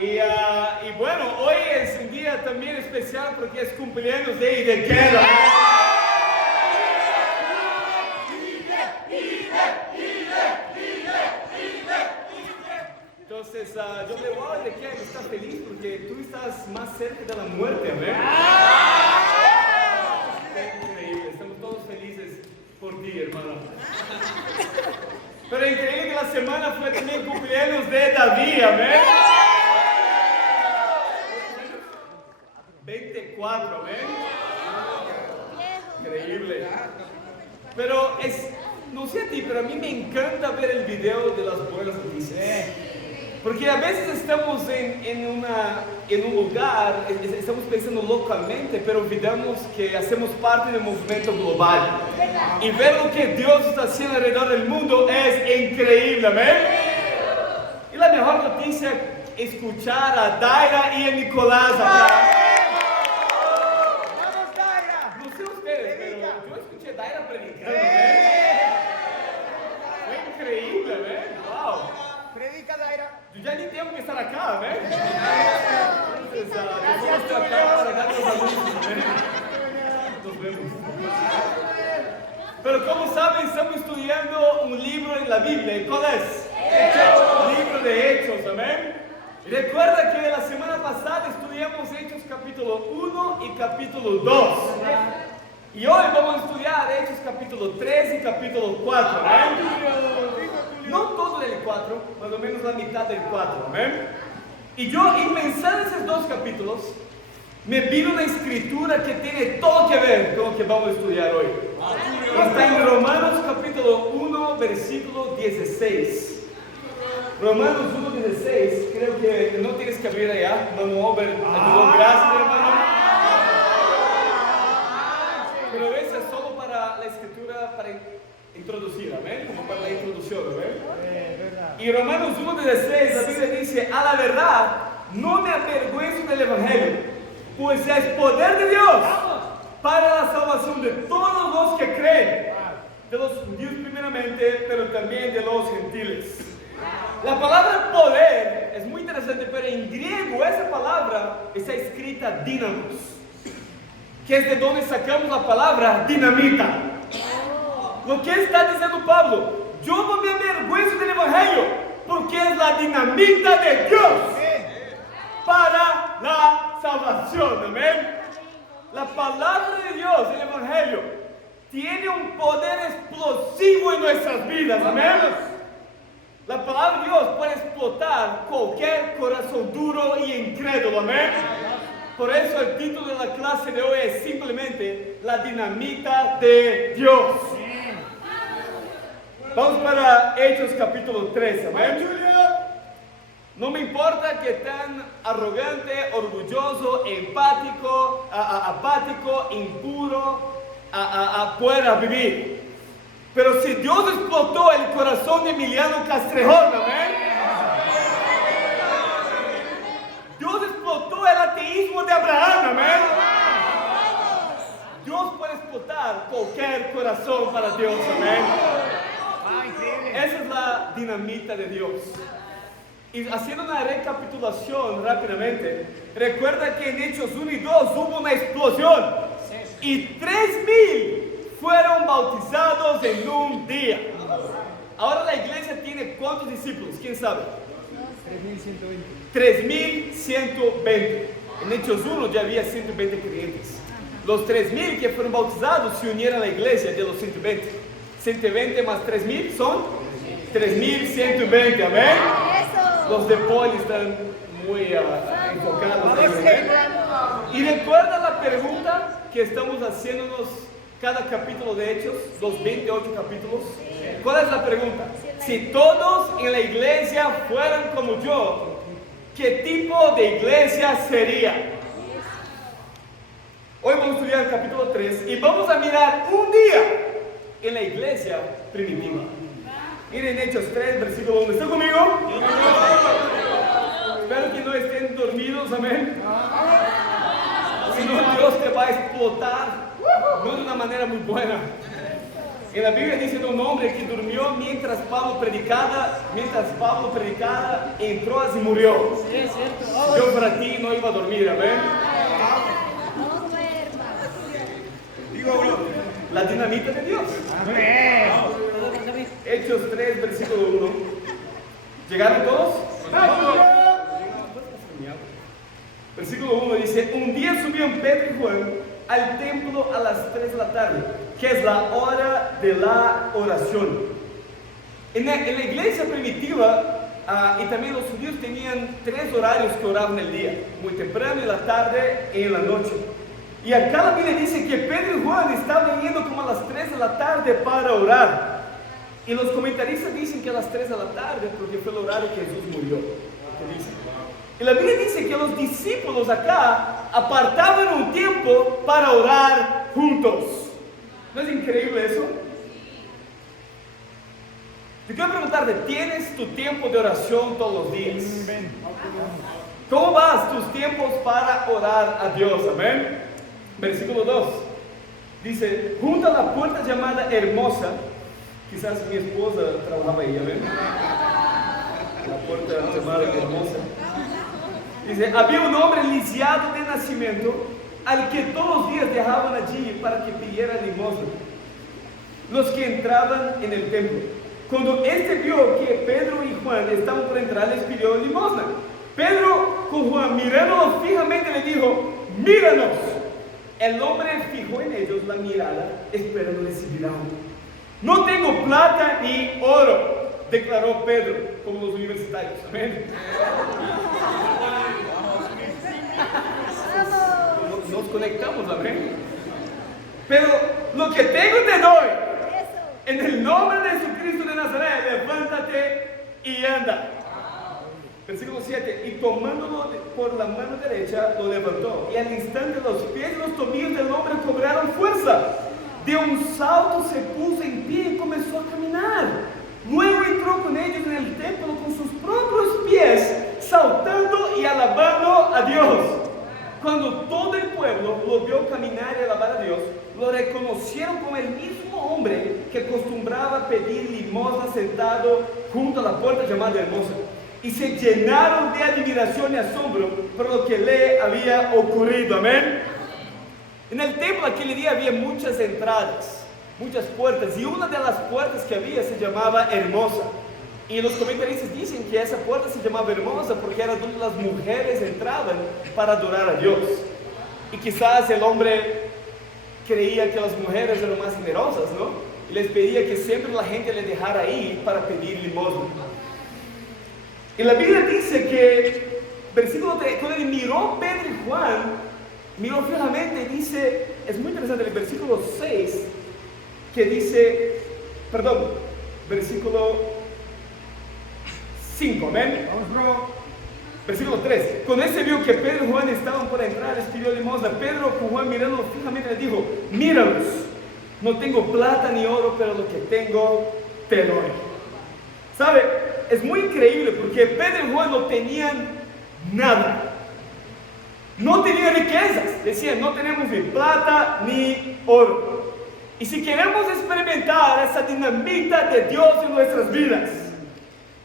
Y bueno, hoy es un día también especial porque es cumpleaños de Idequera. Entonces, yo le digo, wow, Idequera, estás feliz porque tú estás más cerca de la muerte, ¿ver? Es increíble, estamos todos felices por ti, hermano. Pero increíble que la semana fue también cumpleaños de David, ¿ver? 24, ¿ven? Increíble. Pero no sé a ti, pero a mí me encanta ver el video de las buenas noticias. Porque a veces estamos en un lugar, estamos pensando localmente, pero olvidamos que hacemos parte del movimiento global. Y ver lo que Dios está haciendo alrededor del mundo es increíble, ¿ven? Y la mejor noticia es escuchar a Daira y a Nicolás acá. Daira predicando, fue increíble, ¿ves? Wow. Predica, Daira. Yo ya ni tengo que estar acá, ¿ves? Entonces, vamos a acá para ganar los anuncios, ¿ves? Nos vemos. Pero como saben, estamos estudiando un libro en la Biblia. ¿Y cuál es? Hechos. Libro de Hechos, amén. Y recuerda que la semana pasada estudiamos Hechos capítulo 1 y capítulo 2. Y hoy vamos a estudiar Hechos capítulo 3 y capítulo 4, ¿ven? No todo el 4, más o menos la mitad del 4, ¿ven? Y yo, en pensar en esos dos capítulos, me vino una escritura que tiene todo que ver con lo que vamos a estudiar hoy. Está en Romanos capítulo 1, versículo 16. Romanos 1, 16, creo que no tienes que abrir allá, Manuel ayudó, gracias, hermano. Pero esa es solo para la escritura, para introducir, ¿ven? Como para la introducción, ¿ven? Y Romanos 1:16, la Biblia dice, a la verdad, no me avergüenzo del Evangelio, pues es poder de Dios para la salvación de todos los que creen, de los judíos primeramente, pero también de los gentiles. La palabra poder es muy interesante, pero en griego esa palabra está escrita dinamos, que es de donde sacamos la palabra dinamita. Lo que está diciendo Pablo, yo no me avergüenzo del Evangelio, porque es la dinamita de Dios para la salvación, amén. La palabra de Dios, el Evangelio, tiene un poder explosivo en nuestras vidas, amén. La palabra de Dios puede explotar cualquier corazón duro y incrédulo, amén. Por eso el título de la clase de hoy es simplemente la dinamita de Dios. Vamos para Hechos capítulo 13, amén. No me importa que tan arrogante, orgulloso, empático, apático, impuro pueda vivir. Pero si Dios explotó el corazón de Emiliano Castrejón, amén. Dios explotó el ateísmo de Abraham, amén. Dios puede explotar cualquier corazón para Dios, amén. Esa es la dinamita de Dios. Y haciendo una recapitulación rápidamente, recuerda que en Hechos 1 y 2 hubo una explosión y 3,000 fueron bautizados en un día. Ahora la iglesia tiene ¿cuántos discípulos? ¿Quién sabe? 3,120. En Hechos 1 ya había 120 creyentes. Los 3,000 que fueron bautizados se unieron a la iglesia de los 120. 120 más 3,000 son 3,120, amén. Los de Poli están muy enfocados. Y recuerda la pregunta que estamos haciéndonos cada capítulo de Hechos, los 28 capítulos. ¿Cuál es la pregunta? Si todos en la iglesia fueran como yo, ¿qué tipo de iglesia sería? Hoy vamos a estudiar el capítulo 3 y vamos a mirar un día en la iglesia primitiva. Miren Hechos 3, versículo 1. ¿Están conmigo? Espero que no estén dormidos, amén. Si no, Dios te va a explotar, no de una manera muy buena. En la Biblia dice de un hombre que durmió mientras Pablo predicaba, entró así murió. Sí, es cierto. Yo para ti no iba a dormir, amén. La dinamita de Dios. Hechos 3, versículo 1. ¿Llegaron todos? Versículo 1 dice: un día subieron Pedro y Juan al templo a las 3 de la tarde, que es la hora de la oración. En la iglesia primitiva, y también los judíos tenían 3 horarios que oraban el día: muy temprano, en la tarde y en la noche. Y acá la Biblia dice que Pedro y Juan estaban yendo como a las 3 de la tarde para orar. Y los comentaristas dicen que a las 3 de la tarde porque fue el horario que Jesús murió. ¿Qué dicen? Y la Biblia dice que los discípulos acá apartaban un tiempo para orar juntos. ¿No es increíble eso? Te quiero preguntarte, ¿tienes tu tiempo de oración todos los días? ¿Cómo vas tus tiempos para orar a Dios? Amén. Versículo 2 dice: junto a la puerta llamada Hermosa, quizás mi esposa trabajaba ahí, amén. La puerta llamada Hermosa. Dice: había un hombre lisiado de nacimiento, al que todos los días dejaban allí para que pidiera limosna los que entraban en el templo. Cuando éste vio que Pedro y Juan estaban por entrar, les pidió limosna. Pedro, con Juan mirándolo fijamente, le dijo: míranos. El hombre fijó en ellos la mirada, esperando recibir algo. No tengo plata ni oro, declaró Pedro, como los universitarios. Amén. Nos conectamos, amén. Pero lo que tengo te doy. En el nombre de Jesucristo de Nazaret, levántate y anda. Versículo 7: y tomándolo por la mano derecha, lo levantó. Y al instante los pies y los tobillos del hombre cobraron fuerza. De un salto se puso en pie y comenzó a caminar. Luego entró con ellos en el templo con sus propios pies, saltando y alabando a Dios. Cuando todo el pueblo lo vio caminar y alabar a Dios, lo reconocieron como el mismo hombre que acostumbraba pedir limosna sentado junto a la puerta llamada Hermosa. Y se llenaron de admiración y asombro por lo que le había ocurrido. Amén. En el templo aquel día había muchas entradas, muchas puertas, y una de las puertas que había se llamaba Hermosa. Y los comentaristas dicen que esa puerta se llamaba Hermosa porque era donde las mujeres entraban para adorar a Dios. Y quizás el hombre creía que las mujeres eran más generosas, ¿no? Y les pedía que siempre la gente le dejara ahí para pedir limosna. Y la Biblia dice que, versículo 3, cuando él miró Pedro y Juan, miró fijamente y dice, es muy interesante el versículo 6, que dice, versículo 5, amén. Versículo 3, cuando él se vio que Pedro y Juan estaban por entrar, les pidió limosna. Pedro, con Juan mirándolo fijamente, le dijo: míralos, no tengo plata ni oro, pero lo que tengo te doy. ¿Sabe? Es muy increíble porque Pedro y Juan no tenían nada. No tenían riquezas. Decían: no tenemos ni plata ni oro. Y si queremos experimentar esa dinamita de Dios en nuestras vidas,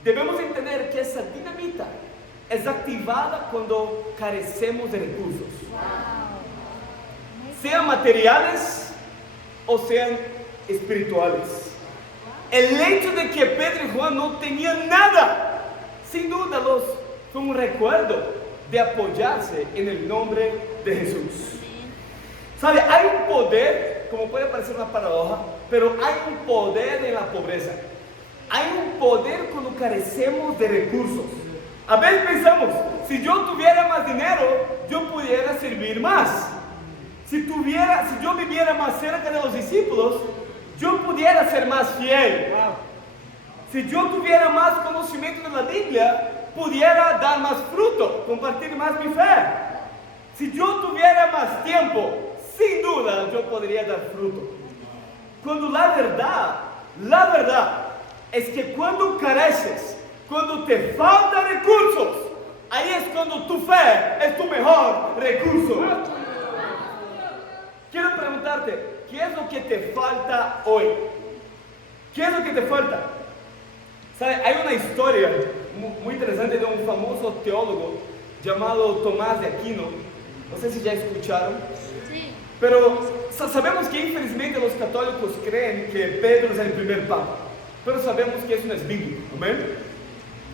debemos entender que esa dinamita es activada cuando carecemos de recursos. Sean materiales o sean espirituales. El hecho de que Pedro y Juan no tenían nada, sin duda fue un recuerdo de apoyarse en el nombre de Jesús. ¿Sabe? Hay un poder, como puede parecer una paradoja, pero hay un poder en la pobreza. Hay un poder cuando carecemos de recursos. A veces pensamos, si yo tuviera más dinero, yo pudiera servir más. Si yo viviera más cerca de los discípulos, yo pudiera ser más fiel. Si yo tuviera más conocimiento de la Biblia, pudiera dar más fruto, compartir más mi fe. Si yo tuviera más tiempo, sin duda yo podría dar fruto. Cuando la verdad es que cuando careces, cuando te faltan recursos, ahí es cuando tu fe es tu mejor recurso. Quiero preguntarte, ¿qué es lo que te falta hoy? ¿Qué es lo que te falta? ¿Sabe? Hay una historia muy interesante de un famoso teólogo llamado Tomás de Aquino. No sé si ya escucharon. Sí. Pero sabemos que infelizmente los católicos creen que Pedro es el primer papa. Pero sabemos que eso no es bíblico. ¿Amén?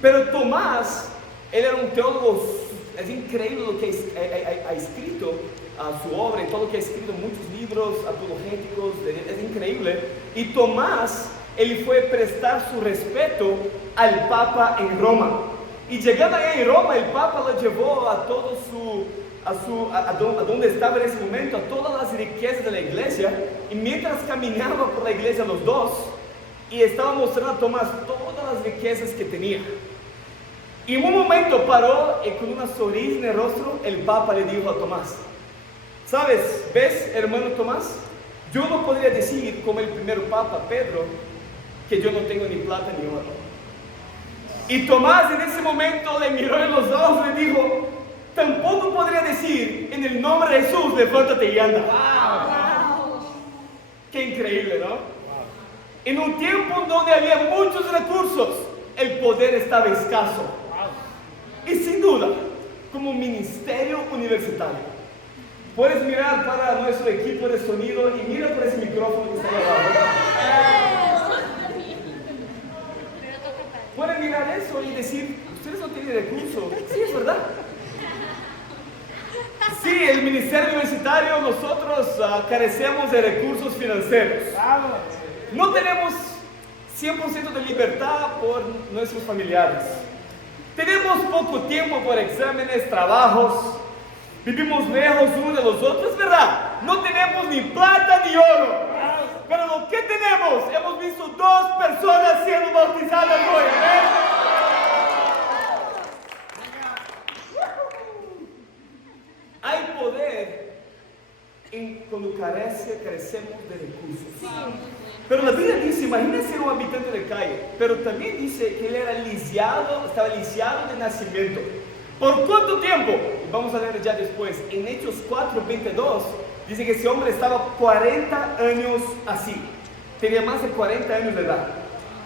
Pero Tomás, él era un teólogo, es increíble lo que ha escrito, su obra y todo lo que ha escrito, muchos libros apologéticos, es increíble. Y Tomás, él fue a prestar su respeto al Papa en Roma. Y llegando allá en Roma, el Papa lo llevó a todo a donde estaba en ese momento, a todas las riquezas de la iglesia. Y mientras caminaba por la iglesia los dos, y estaba mostrando a Tomás todas las riquezas que tenía. Y en un momento paró y con una sonrisa en el rostro, el Papa le dijo a Tomás: ¿sabes? ¿Ves, hermano Tomás? Yo no podría decir, como el primer Papa, Pedro, que yo no tengo ni plata ni oro. Y Tomás en ese momento le miró en los ojos y le dijo: tampoco podría decir, en el nombre de Jesús, levántate y anda. ¡Wow! ¡Qué increíble!, ¿no? Wow. En un tiempo donde había muchos recursos, el poder estaba escaso. Wow. Y sin duda, como ministerio universitario, puedes mirar para nuestro equipo de sonido y mira por ese micrófono que está abajo. Pueden mirar eso y decir: ustedes no tienen recursos. Sí, es verdad. Sí, el ministerio universitario, nosotros carecemos de recursos financieros. No tenemos 100% de libertad por nuestros familiares. Tenemos poco tiempo por exámenes, trabajos. Vivimos lejos unos de los otros, ¿verdad? No tenemos ni plata ni oro. Pero lo que tenemos, hemos visto 2 personas siendo bautizadas hoy. ¿Eh? Hay poder cuando carecemos de recursos. Pero la Biblia dice, imagínense un habitante de calle, pero también dice que él era estaba lisiado de nacimiento. ¿Por cuánto tiempo? Vamos a leer ya después. En Hechos 4:22 dice que ese hombre estaba 40 años así. Tenía más de 40 años de edad.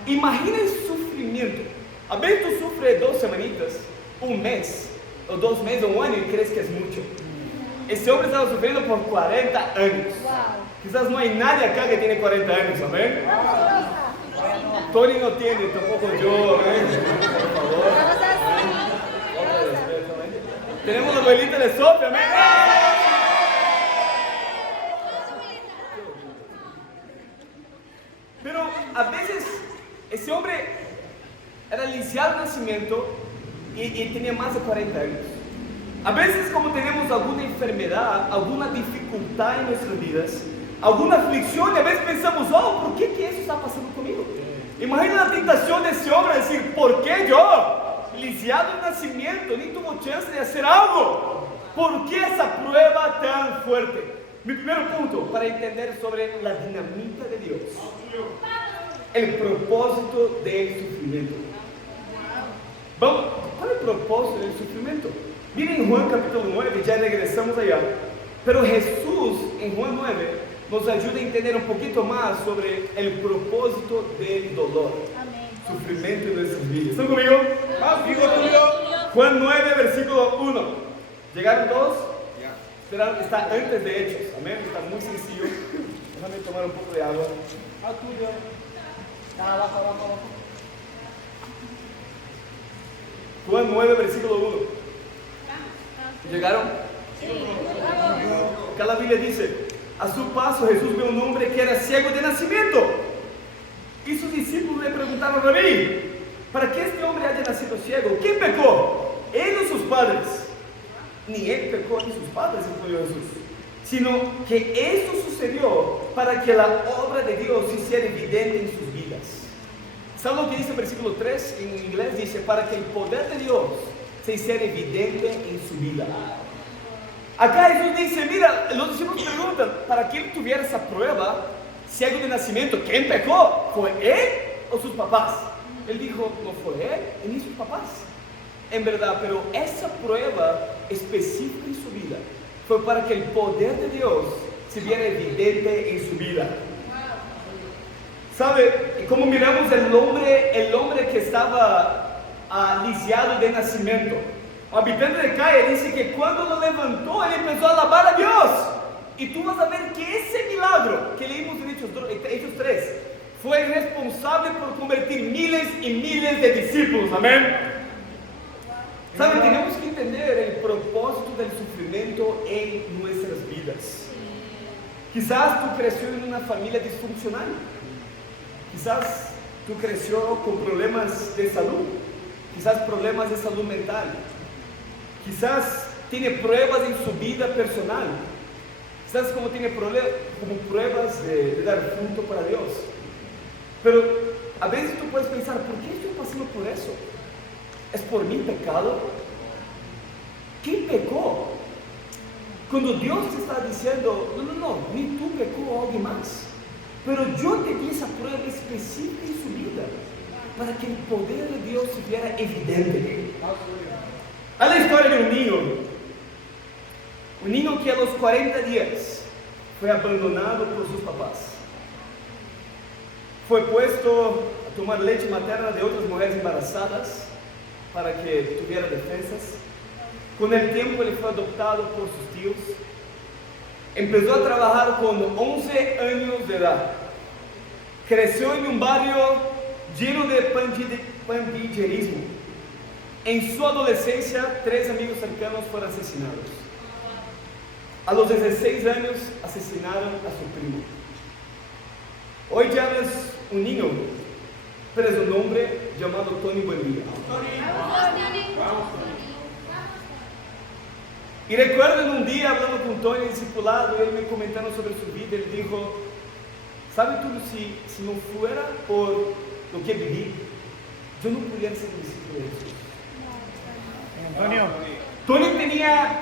Imagina el sufrimiento. A veces tú sufres 2 semanitas, un mes, o 2 meses, o un año, y crees que es mucho. Ese hombre estaba sufriendo por 40 años. Wow. Quizás no hay nadie acá que tiene 40 años, ¿amén? Tony no tiene, tampoco yo, ¿amén? Por favor. Tenemos la abuelita de Sofía, ¿amén? Pero a veces ese hombre era lisiado de nacimiento y tenía más de 40 años. A veces, como tenemos alguna enfermedad, alguna dificultad en nuestras vidas, alguna aflicción, y a veces pensamos: oh, ¿por qué que eso está pasando conmigo? Imagina la tentación de ese hombre, decir: ¿por qué yo? Lisiado de nacimiento, ni tuvo chance de hacer algo. ¿Por qué esa prueba tan fuerte? Mi primer punto para entender sobre la dinamita de Dios: el propósito del sufrimiento. Vamos, ¿cuál es el propósito del sufrimiento? Miren Juan capítulo 9, ya regresamos allá. Pero Jesús en Juan 9 nos ayuda a entender un poquito más sobre el propósito del dolor. Amén. Sufrimiento en nuestras vidas. ¿Están conmigo? Juan 9, versículo 1. ¿Llegaron todos? Ya. Está antes de Hechos. Amén. Está muy sencillo. Déjame tomar un poco de agua. Abajo. Juan 9, versículo 1. ¿Llegaron? Sí. Acá la Biblia dice: a su paso Jesús vio un hombre que era ciego de nacimiento. Y sus discípulos le preguntaron: Rabí, ¿para qué este hombre haya nacido ciego? ¿Quién pecó? ¿Él o sus padres? Ni él pecó ni sus padres, respondió Jesús, sino que esto sucedió para que la obra de Dios se hiciera evidente en sus vidas. ¿Saben lo que dice el versículo 3 en inglés? Dice: para que el poder de Dios se hiciera evidente en su vida. Acá Jesús dice: mira, los discípulos preguntan: ¿para que él tuviera esa prueba, ciego de nacimiento? ¿Quién pecó? ¿Fue él o sus papás? Él dijo: no fue él ni sus papás. En verdad, pero esa prueba específica en su vida fue para que el poder de Dios se viera evidente en su vida. ¿Sabe? Como miramos el hombre que estaba lisiado de nacimiento. Un habitante de calle dice que cuando lo levantó, él empezó a alabar a Dios. Y tú vas a ver que ese milagro que leímos en Hechos 3 fue responsable por convertir miles y miles de discípulos. Amén. ¿Saben? Tenemos que entender el propósito del sufrimiento en nuestras vidas. Quizás tú creció en una familia disfuncional. Quizás tú creció con problemas de salud. Quizás problemas de salud mental. Quizás tiene pruebas en su vida personal. Quizás como tiene como pruebas de dar fruto para Dios. Pero a veces tú puedes pensar, ¿por qué estoy pasando por eso? ¿Es por mi pecado? ¿Quién pecó? Cuando Dios te está diciendo, no, ni tú pecó o alguien más. Pero yo te di esa prueba específica en su vida para que el poder de Dios se viera evidente. Hay la historia de un niño que a los 40 días fue abandonado por sus papás. Fue puesto a tomar leche materna de otras mujeres embarazadas para que tuviera defensas. Con el tiempo él fue adoptado por sus tíos. Empezó a trabajar con 11 años de edad. Creció en un barrio lleno de pandillerismo. En su adolescencia, 3 amigos cercanos fueron asesinados. A los 16 años asesinaron a su primo. Hoy ya no es un niño, pero es un hombre llamado Tony Buendía. Y recuerdo un día hablando con Tony, discipulado, y él me comentando sobre su vida. Él dijo, ¿sabe tú, si no fuera por lo que viví, yo no pudiera ser discípulo de Jesús? Tony tenía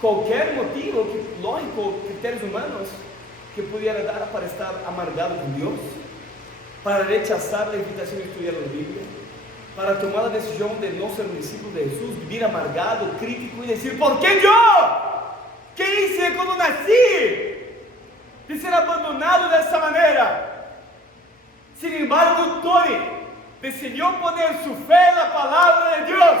cualquier motivo, lógico, criterios humanos, que pudiera dar para estar amargado con Dios, para rechazar la invitación de estudiar la Biblia, para tomar la decisión de no ser un discípulo de Jesús, vivir amargado, crítico y decir, ¿por qué yo? ¿Qué hice cuando nací? De ser abandonado de esa manera. Sin embargo, Tony decidió poner su fe en la palabra de Dios.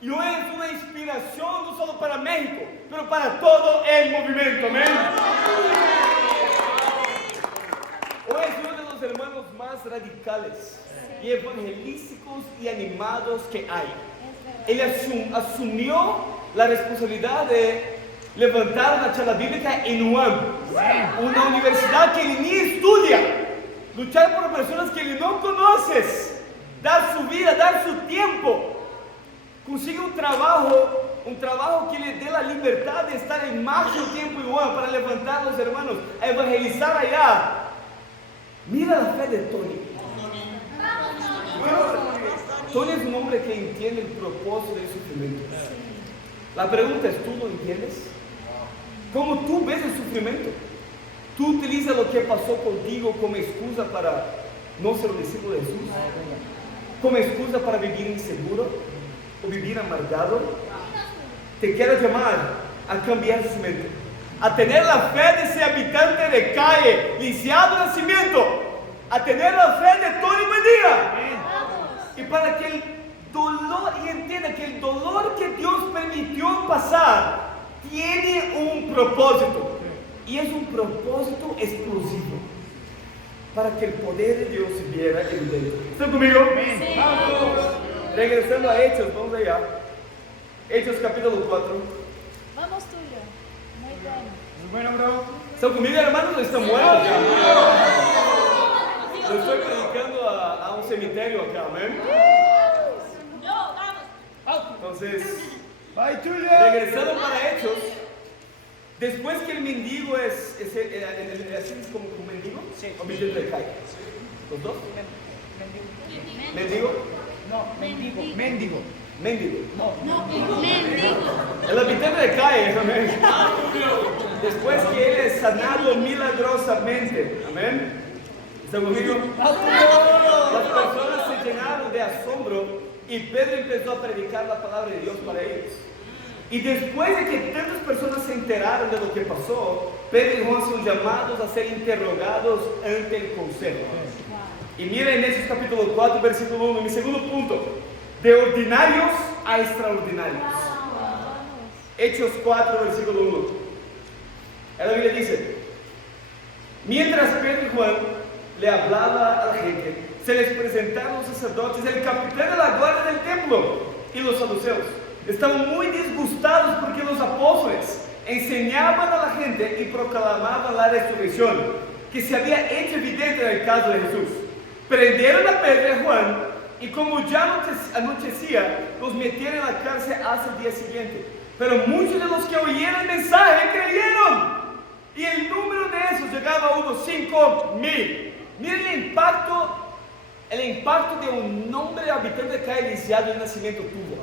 Y hoy es una inspiración no solo para México, pero para todo el movimiento. Amén. Hoy es uno de los hermanos más radicales y evangelísticos y animados que hay. Él asumió la responsabilidad de levantar una charla bíblica en UAM, una universidad que él ni estudia, luchar por personas que él no conoces, dar su vida, dar su tiempo, consigue un trabajo que le dé la libertad de estar en máximo tiempo en UAM para levantar a los hermanos, a evangelizar allá. Mira la fe de Tony. Tony es un hombre que entiende el propósito del sufrimiento. La pregunta es, ¿tú lo entiendes? ¿Cómo tú ves el sufrimiento? ¿Tú utilizas lo que pasó contigo como excusa para no ser un discípulo de Jesús? ¿Como excusa para vivir inseguro o vivir amargado? Te quiero llamar a cambiar su mente, a tener la fe de ese habitante de calle, lisiado de nacimiento, a tener la fe de Tony Buendía. Y para que el dolor, y entienda que el dolor que Dios permitió pasar tiene un propósito, y es un propósito explosivo, para que el poder de Dios se viera evidente. ¿Están conmigo? Sí. Vamos. Regresando a Hechos, vamos allá. Hechos capítulo 4. Vamos tuyo. Muy bien. Muy bueno, bro. ¿Están conmigo, hermanos, o están muertos ya? Yo estoy predicando a un cementerio acá, amén. Entonces, regresando para Hechos, después que el mendigo es como un mendigo, sí, o mendigo de calle, ¿los dos? Mendigo. ¿Mendigo? No, mendigo. Mendigo. No, mendigo. El habitante de calle, amén. Después que él es sanado milagrosamente, amén. ¿Están conmigo? Las personas se llenaron de asombro y Pedro empezó a predicar la palabra de Dios para ellos. Y después de que tantas personas se enteraron de lo que pasó, Pedro y Juan son llamados a ser interrogados ante el consejo. Y miren en Hechos capítulo 4, versículo 1, mi segundo punto, de ordinarios a extraordinarios. Hechos 4, versículo 1. La Biblia dice: mientras Pedro y Juan le hablaba a la gente, se les presentaron los sacerdotes, el capitán de la guardia del templo y los saduceos. Estaban muy disgustados porque los apóstoles enseñaban a la gente y proclamaban la resurrección, que se había hecho evidente en el caso de Jesús. Prendieron a Pedro y a Juan, y como ya anochecía, los metieron en la cárcel hasta el día siguiente. Pero muchos de los que oyeron el mensaje creyeron, y el número de esos llegaba a unos 5,000. Miren el impacto de un hombre habitante que haya iniciado el nacimiento tuvo.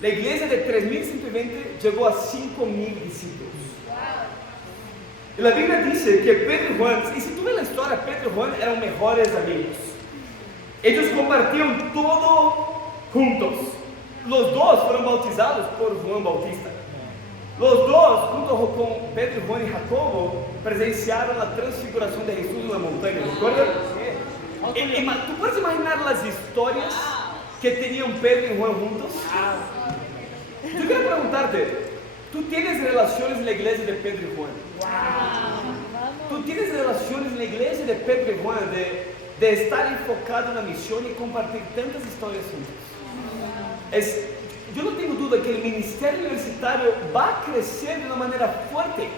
La iglesia de 3,120 llegó a 5,000 discípulos. Y la Biblia dice que Pedro y Juan, y si tú ves la historia, Pedro y Juan eran mejores amigos. Ellos compartían todo juntos. Los dos fueron bautizados por Juan Bautista. Los dos, junto con Pedro, Juan y Jacobo, presenciaron la transfiguración de Jesús en la montaña. ¿Recuerdan? ¿Tú puedes imaginar las historias que tenían Pedro y Juan juntos? Yo quiero preguntarte, ¿tú tienes relaciones en la iglesia de Pedro y Juan? ¿Tú tienes relaciones en la iglesia de Pedro y Juan de estar enfocado en la misión y compartir tantas historias juntos? Yo no tengo duda que el ministerio universitario va a crecer de una manera fuerte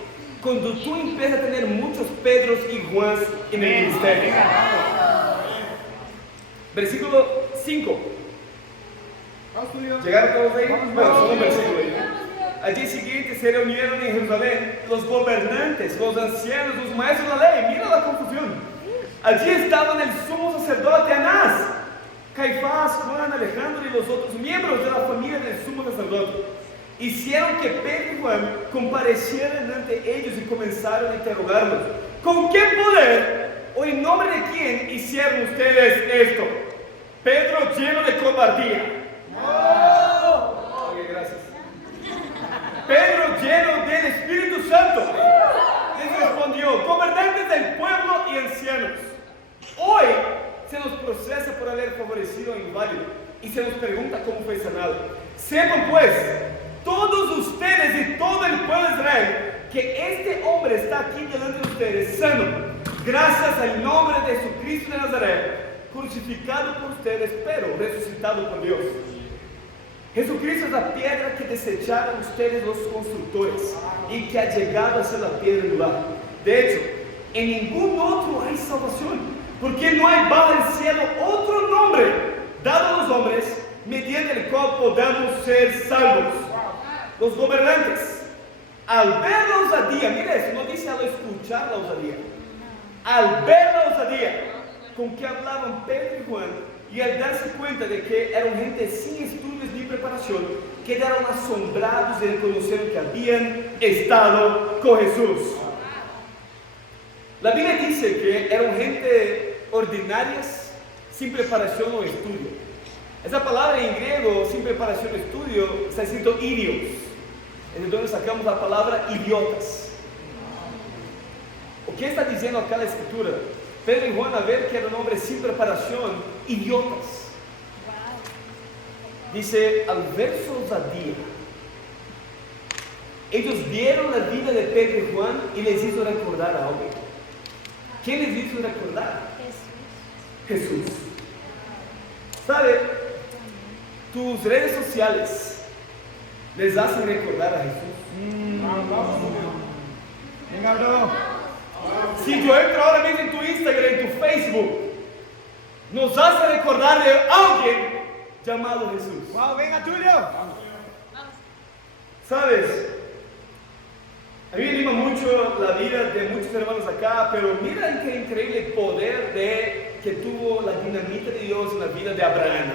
cuando tú empiezas a tener muchos Pedros y Juans en el ministerio. Versículo 5. ¿Llegaron todos ahí? Bueno, solo un versículo ahí. Al día siguiente se reunieron en Jerusalén los gobernantes, los ancianos, los maestros de la ley. Mira la confusión. Allí estaban el sumo sacerdote Anás, Caifás, Juan, Alejandro y los otros miembros de la familia del sumo sacerdote. Hicieron que Pedro y Juan comparecieran ante ellos y comenzaron a interrogarlos. ¿Con qué poder o en nombre de quién hicieron ustedes esto? Pedro, lleno de cobardía. Ok, gracias. Pedro, lleno del Espíritu Santo, les respondió: gobernantes del pueblo y ancianos, hoy se nos procesa por haber favorecido a un inválido y se nos pregunta cómo fue sanado. Sepan pues todos ustedes y todo el pueblo de Israel que este hombre está aquí delante de ustedes sano, gracias al nombre de Jesucristo de Nazaret, crucificado por ustedes, pero resucitado por Dios. Jesucristo es la piedra que desecharon ustedes los constructores y que ha llegado a ser la piedra angular. De hecho, en ningún otro hay salvación, porque no hay bajo el cielo otro nombre dado a los hombres mediante el cual podamos ser salvos. Los gobernantes, al ver la osadía, mira eso, no dice al escuchar la osadía, al ver la osadía con que hablaban Pedro y Juan, y al darse cuenta de que eran gente sin estudios ni preparación, quedaron asombrados de reconocer que habían estado con Jesús. La Biblia dice que eran gente ordinarias, sin preparación o estudio. Esa palabra en griego, sin preparación o estudio, está escrito idios. Es de donde sacamos la palabra idiotas. ¿O qué está diciendo acá la escritura? Pedro y Juan, a ver que eran hombres sin preparación, idiotas. Dice, al ver su osadía, ellos vieron la vida de Pedro y Juan y les hizo recordar a alguien. ¿Quién les hizo recordar? Jesús. ¿Sabe? Tus redes sociales les hacen recordar a Jesús. Venga, bro. Si yo entro ahora mismo en tu Instagram, en tu Facebook, nos hace recordar de alguien llamado Jesús. Wow, venga, Tulio. ¿Sabes? A mí me anima mucho la vida de muchos hermanos acá, pero mira qué increíble poder que tuvo la dinamita de Dios en la vida de Abraham.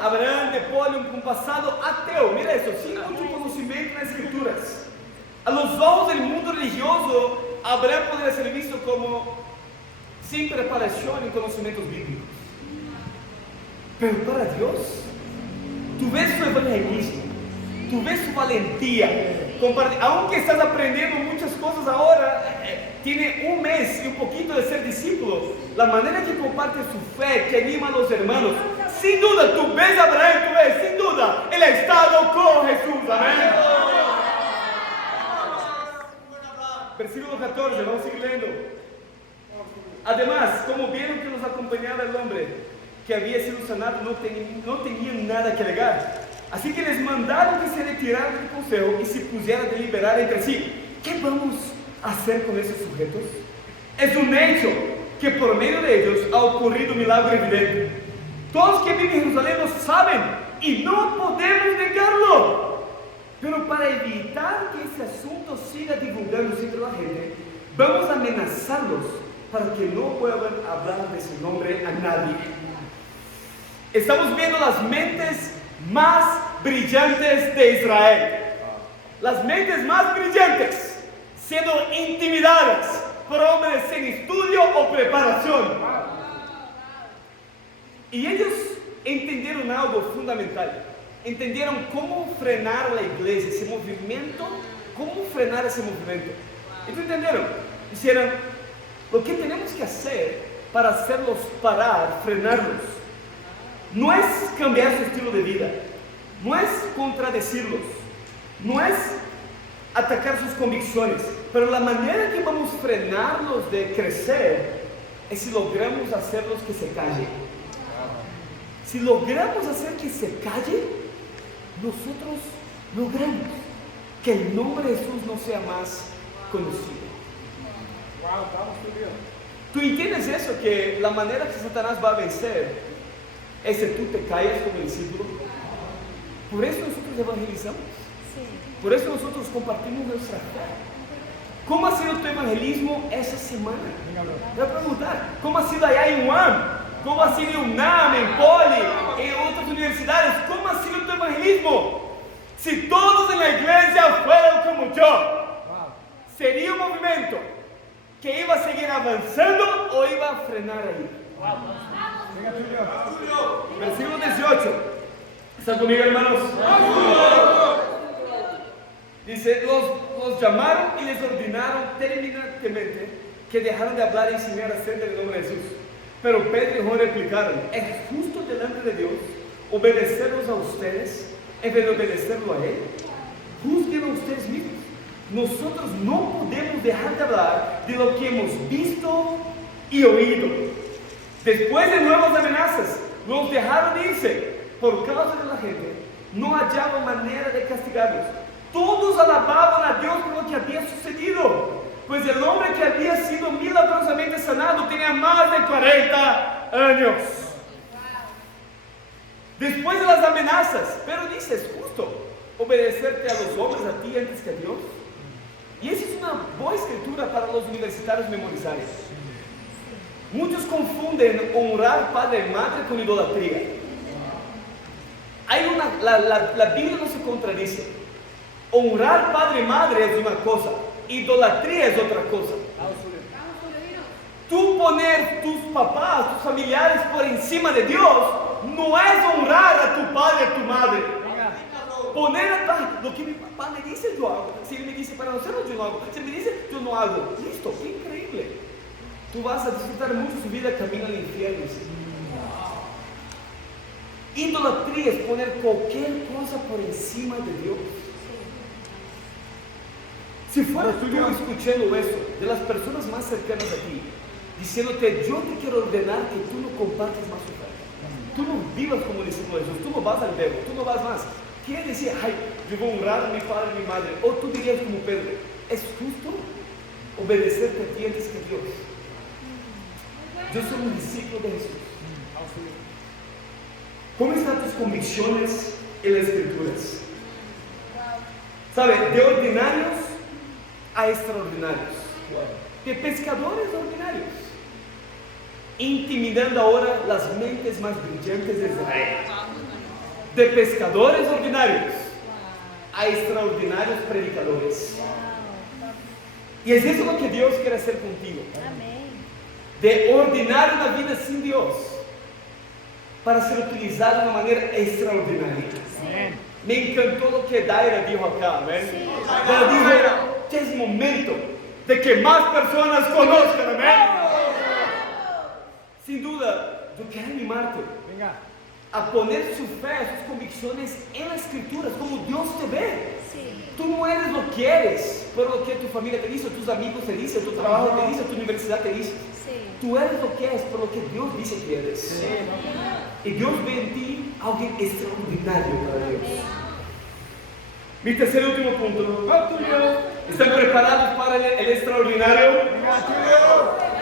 Abraham después de un pasado ateo, mira eso, sin mucho conocimiento en las escrituras. A los ojos del mundo religioso, Abraham podría ser visto como sin preparación en conocimientos bíblicos. Pero para Dios, Tú ves su evangelismo, tú ves su valentía. Aunque estás aprendiendo muchas cosas ahora, tiene un mes y un poquito de ser discípulo. La manera que comparte su fe, que anima a los hermanos. Sin duda, tú ves a Abraham, tú ves, sin duda, él ha estado con Jesús. Amén. Versículo 14, vamos a seguir leyendo. Además, como vieron que los acompañaba el hombre que había sido sanado, no tenían nada que alegar. Así que les mandaron que se retiraran del consejo y se pusieran a deliberar entre sí. ¿Qué vamos a hacer con esos sujetos? Es un hecho que por medio de ellos ha ocurrido un milagro evidente. Todos que viven en Jerusalén lo saben y no podemos negarlo. Pero para evitar que ese asunto siga divulgándose entre la gente, vamos a amenazarlos para que no vuelvan a hablar de su nombre a nadie. Estamos viendo las mentes más brillantes de Israel. Las mentes más brillantes siendo intimidadas por hombres sin estudio o preparación. Y ellos entendieron algo fundamental. Entendieron cómo frenar la iglesia, ese movimiento, cómo frenar ese movimiento. Entonces entendieron, hicieron lo que tenemos que hacer para hacerlos parar, frenarlos. No es cambiar su estilo de vida, no es contradecirlos, no es atacar sus convicciones, pero la manera que vamos a frenarlos de crecer es si logramos hacerlos que se callen. Si logramos hacer que se callen, nosotros logramos que el nombre de Jesús no sea más conocido. ¿Tú entiendes eso? Que la manera que Satanás va a vencer es que tú te calles como discípulo. Por eso nosotros evangelizamos. Por eso nosotros compartimos nuestra fe. ¿Cómo ha sido tu evangelismo esa semana? Voy a preguntar, ¿cómo ha sido allá en UAM? ¿Cómo ha sido en UNAM, en Poli, en otras universidades? ¿Cómo ha sido tu evangelismo? Si todos en la iglesia fueran como yo, ¿sería un movimiento que iba a seguir avanzando o iba a frenar ahí? Versículo 18. ¿Están conmigo, hermanos? Dice, los llamaron y les ordenaron terminantemente que dejaran de hablar y enseñar acerca del nombre de Jesús. Pero Pedro y Juan replicaron, ¿es justo delante de Dios obedecerlos a ustedes en vez de obedecerlo a Él? Juzguen a ustedes mismos. Nosotros no podemos dejar de hablar de lo que hemos visto y oído. Después de nuevas amenazas, los dejaron irse. Por causa de la gente, no hallaban manera de castigarlos. Todos alababan a Dios por lo que había sucedido, pues el hombre que había sido milagrosamente sanado tenía más de 40 años. Después de las amenazas, pero dice, ¿es justo obedecerte a los hombres a ti antes que a Dios? Y esa es una buena escritura para los universitarios memorizar. Muchos confunden honrar padre y madre con idolatría. La Biblia no se contradice. Honrar padre y madre es una cosa, idolatría es otra cosa. Tú poner tus papás, tus familiares por encima de Dios, no es honrar a tu padre y a tu madre. Poner lo que mi papá me dice, yo hago. Si él me dice para hacerlo, yo no hago. Si él me dice, yo no hago. Listo, qué increíble. Tú vas a disfrutar mucho su vida camino al infierno. Idolatría es poner cualquier cosa por encima de Dios. Si fueras tú escuchando eso de las personas más cercanas a ti, diciéndote, yo te quiero ordenar que tú no compartas más su fe, tú no vivas como discípulo de Jesús, tú no vas al bebo, tú no vas más. ¿Quién decía, ay, yo voy a honrar a mi padre y mi madre? O tú dirías como Pedro, ¿es justo obedecerte a ti antes que a Dios? Yo soy un discípulo de Jesús. ¿Cómo están tus convicciones en las Escrituras? ¿Sabe? De ordinarios a extraordinarios. De pescadores ordinarios. Intimidando ahora las mentes más brillantes de Israel. De pescadores ordinarios a extraordinarios predicadores. Y es eso lo que Dios quiere hacer contigo. De ordenar una vida sin Dios para ser utilizado de una manera extraordinaria. Amén. Me encantó lo que Daira dijo acá, ¿ven? Sí. Ella dijo que es momento de que más personas conozcan, ¿amén? Sin duda, yo quiero animarte Venga. a poner su fe, sus convicciones en las escrituras, como Dios te ve. Sí. Tú no eres lo que eres por lo que tu familia te dice, tus amigos te dicen, tu trabajo te dice, tu universidad te dice. Sí. Tú eres lo que eres por lo que Dios dice que eres. Sí, ¿no? Y Dios ve en ti alguien extraordinario para Dios. Mi tercer y último punto. Va tuyo. ¿Están preparados para el extraordinario? Venga, tuyo.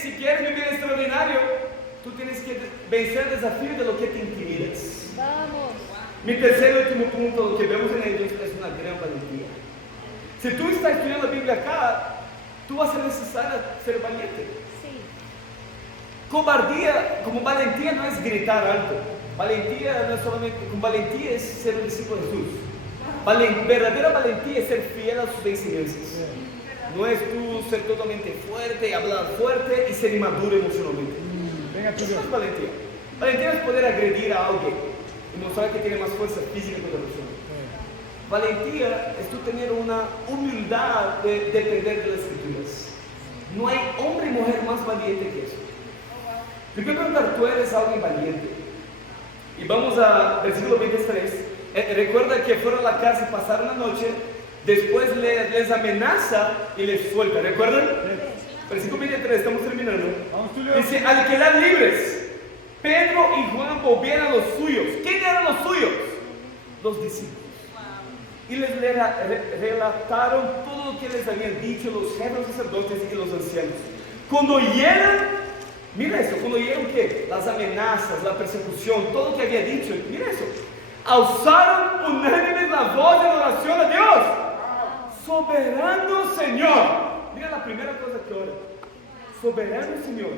Si quieres vivir extraordinario, tú tienes que vencer el desafío de lo que te intimidas. Vamos. Mi tercer y último punto, lo que vemos en ellos, es una gran valentía. Si tú estás estudiando la Biblia acá, tú vas a ser necesario ser valiente. Sí. Cobardía, como valentía, no es gritar alto. Valentía no es solamente, con valentía es ser un discípulo de Jesús. Verdadera valentía es ser fiel a sus enseñanzas. No es tú ser totalmente fuerte, hablar fuerte y ser inmaduro emocionalmente. Venga, Eso tuyo. no es valentía. Valentía es poder agredir a alguien y mostrar que tiene más fuerza física que otra persona. Valentía es tú tener una humildad de depender de las escrituras. No hay hombre y mujer más valiente que eso. Yo quiero preguntar, ¿tú eres alguien valiente? Y vamos a versículo 23. Recuerda que fueron a la cárcel, pasaron la noche, después les amenaza y les suelta. ¿Recuerdan? Versículo 23, estamos terminando. Vamos, tuyo. Dice, al quedar libres, Pedro y Juan volvieron a los suyos. ¿Quién eran los suyos? Los discípulos. Y les relataron todo lo que les habían dicho los jefes sacerdotes y los ancianos. Cuando oyeron, mira eso, cuando oyeron que las amenazas, la persecución, todo lo que había dicho, mira eso, alzaron unánimes la voz de oración a Dios. Soberano Señor. Mira la primera cosa que ora. Soberano Señor,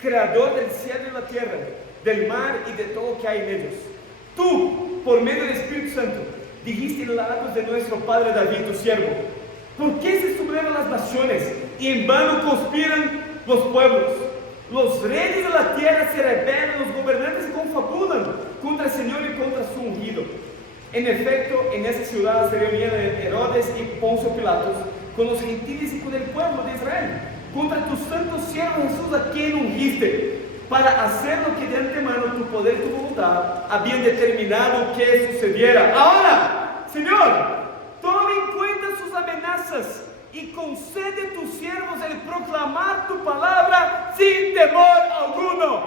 creador del cielo y la tierra, del mar y de todo lo que hay en ellos. Tú, por medio del Espíritu Santo, dijiste en labios de nuestro padre David, tu siervo: ¿por qué se sublevan las naciones y en vano conspiran los pueblos? Los reyes de la tierra se rebelan, los gobernantes se confabulan contra el Señor y contra su ungido. En efecto, en esa ciudad se reunían Herodes y Poncio Pilatos con los gentiles y con el pueblo de Israel contra tu santo siervo Jesús, a quien ungiste, para hacer lo que de antemano tu poder y tu voluntad habían determinado que sucediera. Ahora, Señor, toma en cuenta sus amenazas y concede a tus siervos el proclamar tu palabra sin temor alguno.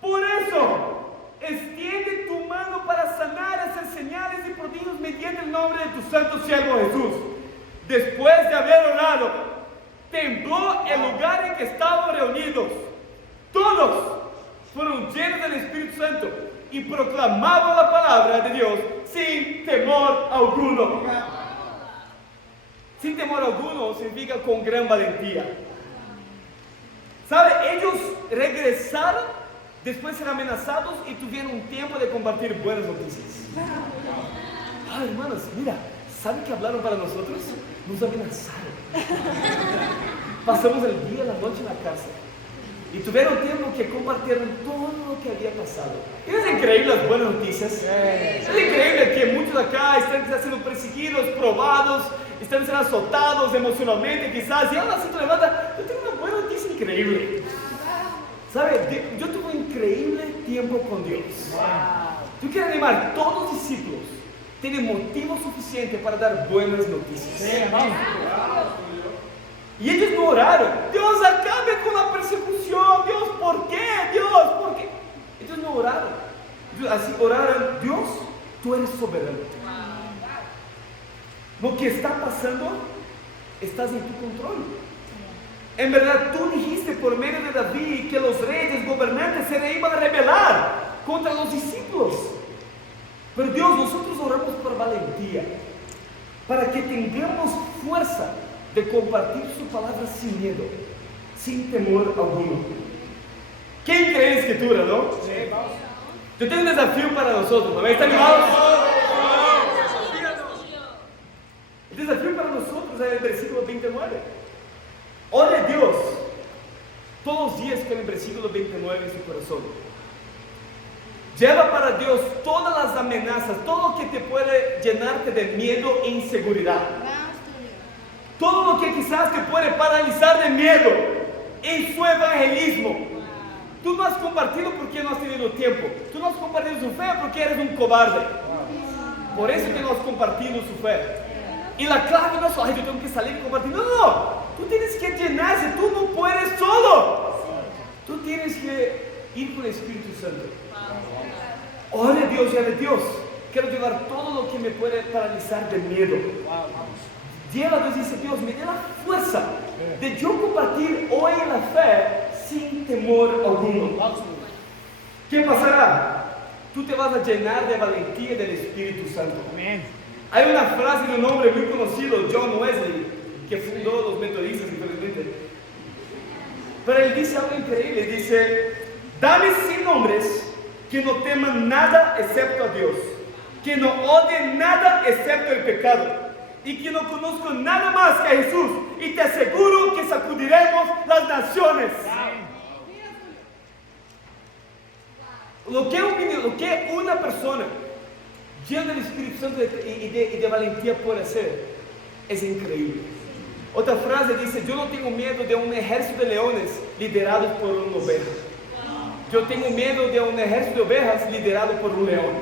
Por eso, extiende tu mano para sanar, hacer señales y prodigios mediante el nombre de tu santo siervo Jesús. Después de haber orado, tembló el lugar en que estaban reunidos. Todos fueron llenos del Espíritu Santo y proclamaban la palabra de Dios sin temor alguno. Sin temor alguno significa con gran valentía. ¿Sabe? Ellos regresaron después de ser amenazados y tuvieron un tiempo de compartir buenas noticias. Ah, hermanos, mira, ¿saben qué hablaron para nosotros? Nos amenazaron. Pasamos el día, la noche en la casa y tuvieron tiempo que compartieron todo lo que había pasado. ¿Y no es increíble las buenas noticias? Es increíble que muchos acá están siendo perseguidos, probados, están siendo azotados emocionalmente quizás, y ahora sí te levanta. Yo tengo una buena noticia increíble. ¿Sabe? Yo tuve un increíble tiempo con Dios. Yo quiero animar, todos los discípulos tienen motivo suficiente para dar buenas noticias. Y ellos no oraron: Dios, acabe con la persecución. Dios, ¿por qué? Dios, ¿por qué? Ellos no oraron. Así oraron: Dios, tú eres soberano. Lo que está pasando, estás en tu control. En verdad, tú dijiste por medio de David que los reyes, gobernantes se iban a rebelar contra los discípulos. Pero Dios, nosotros oramos por valentía, para que tengamos fuerza de compartir su palabra sin miedo, sin temor alguno. Qué increíble escritura, ¿no? Sí, vamos. Yo tengo un desafío para nosotros, ¿no? ¿Están animados? El desafío para nosotros es el versículo 29. Ore a Dios todos los días con el versículo 29 en su corazón. Lleva para Dios todas las amenazas, todo lo que te puede llenarte de miedo e inseguridad. Vamos, Tulio. Todo lo que quizás te puede paralizar de miedo en su evangelismo. Tú no has compartido porque no has tenido tiempo. Tú no has compartido su fe porque eres un cobarde. Por eso que no has compartido su fe. Y la clave no es, ay, yo tengo que salir y compartir. No, no. Tú tienes que llenarse. Tú no puedes solo. Tú tienes que ir con el Espíritu Santo. Ore a Dios y ore a Dios. Quiero llevar todo lo que me puede paralizar de miedo. Lleva a Dios y dice, Dios, me dé la fuerza de yo compartir hoy la fe sin temor alguno. ¿Qué pasará? Tú te vas a llenar de valentía del Espíritu Santo. Amén. Hay una frase de un hombre muy conocido, John Wesley, que fundó los metodistas, infelizmente. Pero él dice algo increíble, dice, dame 100 hombres que no teman nada excepto a Dios, que no odien nada excepto el pecado, y que no conozcan nada más que a Jesús, y te aseguro que sacudiremos las naciones. Lo que una persona llena del Espíritu Santo y de valentía puede hacer es increíble. Otra frase dice, yo no tengo miedo de un ejército de leones liderados por una oveja. Yo tengo miedo de un ejército de ovejas liderado por un león.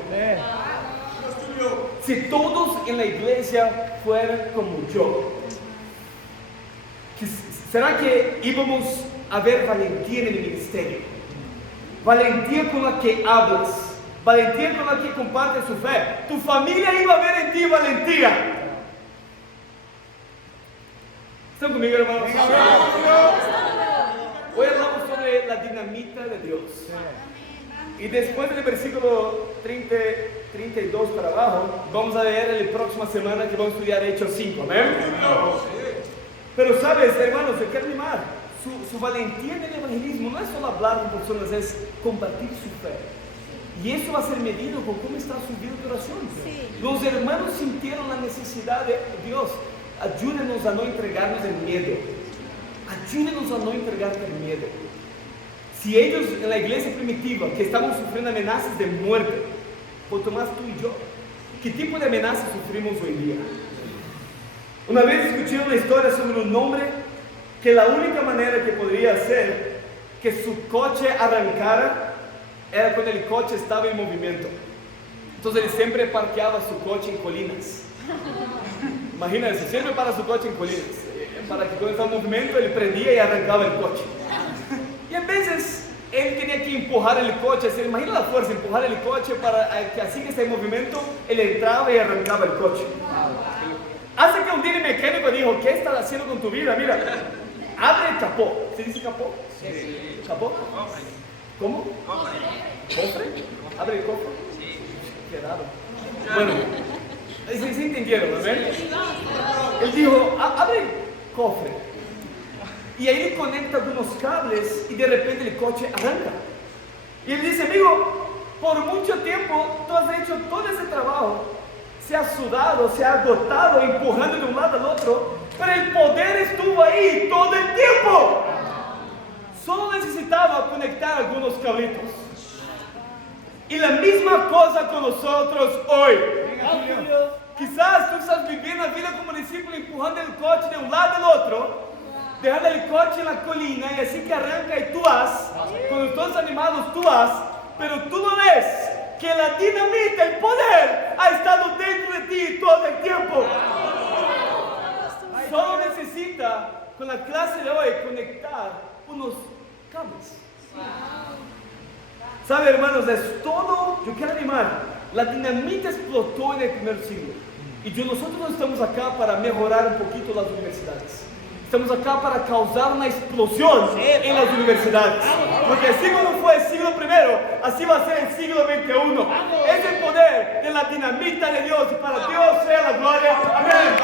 Si todos en la iglesia fueran como yo, ¿será que íbamos a ver valentía en el ministerio? Valentía con la que hablas, valentía con la que compartes su fe. Tu familia iba a ver en ti valentía. ¿Están conmigo, hermanos? Hoy hablamos sobre la dinamita de Dios. Y después del versículo 32 para abajo, vamos a leer la próxima semana que vamos a estudiar Hechos 5. ¿Amén? Pero sabes, hermanos, yo quiero animar. Su valentía en el evangelismo no es solo hablar con personas, es compartir su fe. Y eso va a ser medido con cómo está su vida de oración. Sí. Los hermanos sintieron la necesidad de Dios. Ayúdenos a no entregarnos el miedo. Ayúdenos a no entregarte el miedo. Si ellos en la iglesia primitiva que estaban sufriendo amenazas de muerte, cuanto más tú y yo, ¿qué tipo de amenazas sufrimos hoy en día? Una vez escuché una historia sobre un hombre que la única manera que podría hacer que su coche arrancara era cuando el coche estaba en movimiento. Entonces él siempre parqueaba su coche en colinas. Imagínense, siempre para su coche en colinas, para que cuando estaba en movimiento él prendía y arrancaba el coche. Y a veces él tenía que empujar el coche, se imagina la fuerza, empujar el coche para que así que está en movimiento, él entraba y arrancaba el coche. Hace que un día el mecánico dijo, ¿qué estás haciendo con tu vida? Mira, abre el capó. ¿Se dice capó? Sí. ¿Capó? ¿Cómo? ¿Cofre? ¿Abre el cofre? Sí. Qué raro. Bueno, ¿sí entendieron? ¿No ven? Él dijo, abre el cofre. Y ahí le conecta algunos cables y de repente el coche arranca. Y él dice, amigo, por mucho tiempo tú has hecho todo ese trabajo. Se ha sudado, se ha agotado, empujando de un lado al otro, pero el poder estuvo ahí todo el tiempo. Solo necesitaba conectar algunos cablitos. Y la misma cosa con nosotros hoy. Quizás tú estás viviendo la vida como discípulo, empujando el coche de un lado al otro, dejando el coche en la colina, y así que arranca y tú vas, cuando todos animados tú vas, pero tú no ves que la dinamita, el poder, ha estado dentro de ti todo el tiempo. Solo necesita, con la clase de hoy, conectar unos cables. ¿Sabe, hermanos? Es todo. Yo quiero animar. La dinamita explotó en el primer siglo. Y nosotros no estamos acá para mejorar un poquito las universidades. Estamos acá para causar una explosión en las universidades. Porque así como fue el siglo primero, así va a ser el siglo XXI. Es el poder de la dinamita de Dios. Y para Dios sea la gloria. Amén.